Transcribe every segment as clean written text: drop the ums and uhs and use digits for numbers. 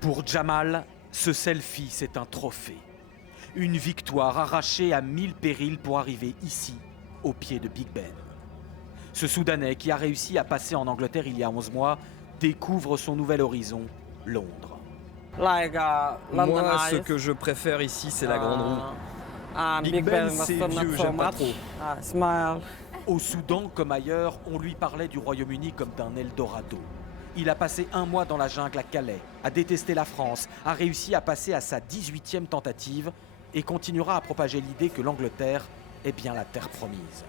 Pour Jamal, ce selfie, c'est un trophée. Une victoire arrachée à 1000 périls pour arriver ici, au pied de Big Ben. Ce Soudanais qui a réussi à passer en Angleterre il y a 11 mois découvre son nouvel horizon, Londres. Moi, ce que je préfère ici, c'est la grande roue. Big Ben, c'est vieux, j'aime pas trop. Au Soudan, comme ailleurs, on lui parlait du Royaume-Uni comme d'un Eldorado. Il a passé un mois dans la jungle à Calais, a détesté la France, a réussi à passer à sa 18e tentative et continuera à propager l'idée que l'Angleterre est bien la terre promise.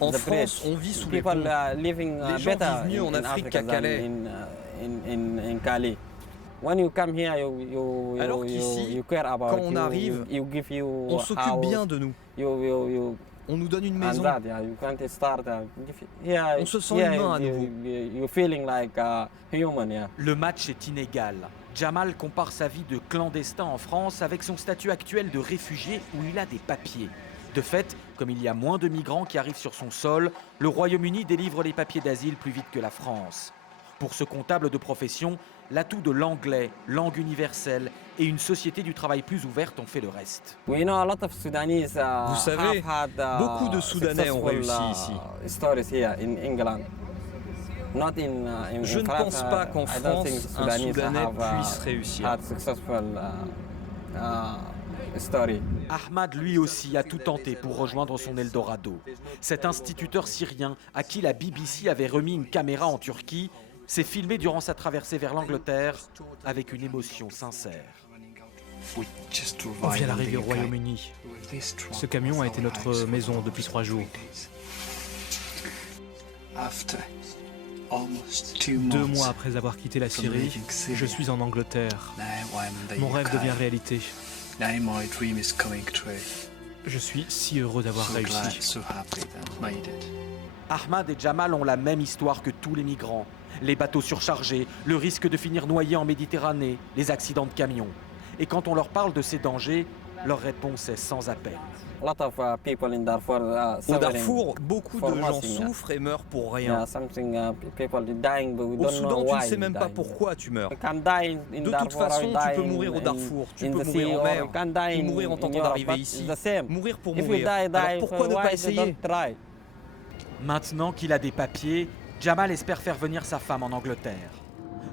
En France, on vit sous les ponts. Les gens vivent mieux en Afrique qu'à Calais. Alors qu'ici, quand on arrive, on s'occupe bien de nous. On nous donne une maison. On se sent humain à nouveau. Le match est inégal. Jamal compare sa vie de clandestin en France avec son statut actuel de réfugié où il a des papiers. De fait, comme il y a moins de migrants qui arrivent sur son sol, le Royaume-Uni délivre les papiers d'asile plus vite que la France. Pour ce comptable de profession, l'atout de l'anglais, langue universelle et une société du travail plus ouverte ont fait le reste. Vous savez, beaucoup de Soudanais ont réussi ici. Je ne pense pas qu'en France, un Soudanais puisse réussir. Ahmad, lui aussi, a tout tenté pour rejoindre son Eldorado. Cet instituteur syrien, à qui la BBC avait remis une caméra en Turquie, s'est filmé durant sa traversée vers l'Angleterre avec une émotion sincère. On vient d'arriver au Royaume-Uni. Ce camion a été notre maison depuis 3 jours. 2 mois après avoir quitté la Syrie, je suis en Angleterre. Mon rêve devient réalité. Je suis si heureux d'avoir réussi. Ahmad et Jamal ont la même histoire que tous les migrants. Les bateaux surchargés, le risque de finir noyé en Méditerranée, les accidents de camions. Et quand on leur parle de ces dangers, leur réponse est sans appel. Au Darfour, beaucoup de gens souffrent et meurent pour rien. Au Soudan, tu ne sais même pas pourquoi tu meurs. De toute façon, tu peux mourir au Darfour, tu peux mourir en mer, ou mourir en tentant d'arriver ici. Mourir pour mourir. Alors pourquoi ne pas essayer? Maintenant qu'il a des papiers, Jamal espère faire venir sa femme en Angleterre.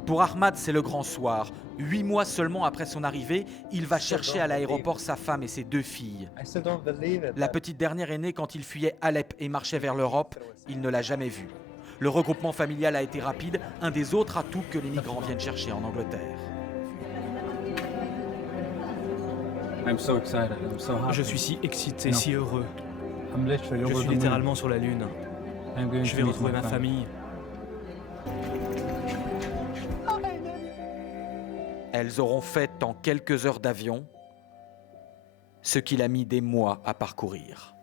Pour Ahmad, c'est le grand soir. 8 mois seulement après son arrivée, il va chercher à l'aéroport sa femme et ses 2 filles. La petite dernière est née quand il fuyait Alep et marchait vers l'Europe. Il ne l'a jamais vue. Le regroupement familial a été rapide, un des autres atouts que les migrants viennent chercher en Angleterre. Je suis si excité, si heureux. Je suis littéralement sur la lune. Je vais retrouver ma famille. Elles auront fait en quelques heures d'avion ce qu'il a mis des mois à parcourir.